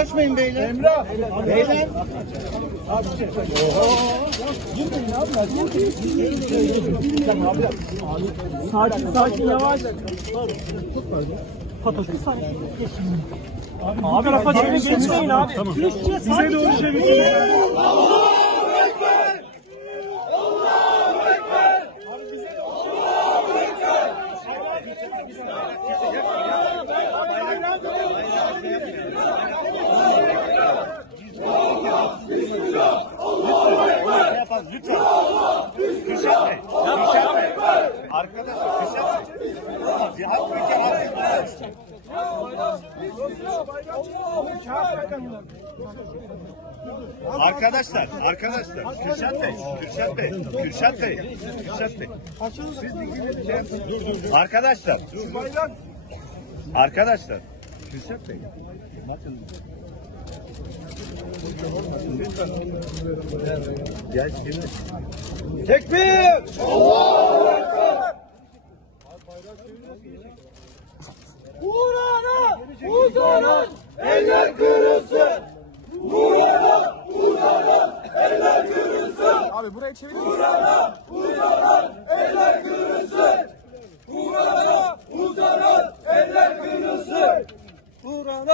Kaçmayın beyler. Emrah. Beyler. Sakin yavaş. Patoşku sakin. Abi rafa çevirmeyin abi. Tamam. Bize doğru çevirsin. Arkadaşlar, Kürşat Bey, arkadaşlar, Kürşat Bey, bakın. Gel şimdi. Tekbir! Allahu Ekber! Vurana, uzanın, eller kırılsın! Vurana, uzanın, eller kırılsın! Abi buraya çevirin. Vurana,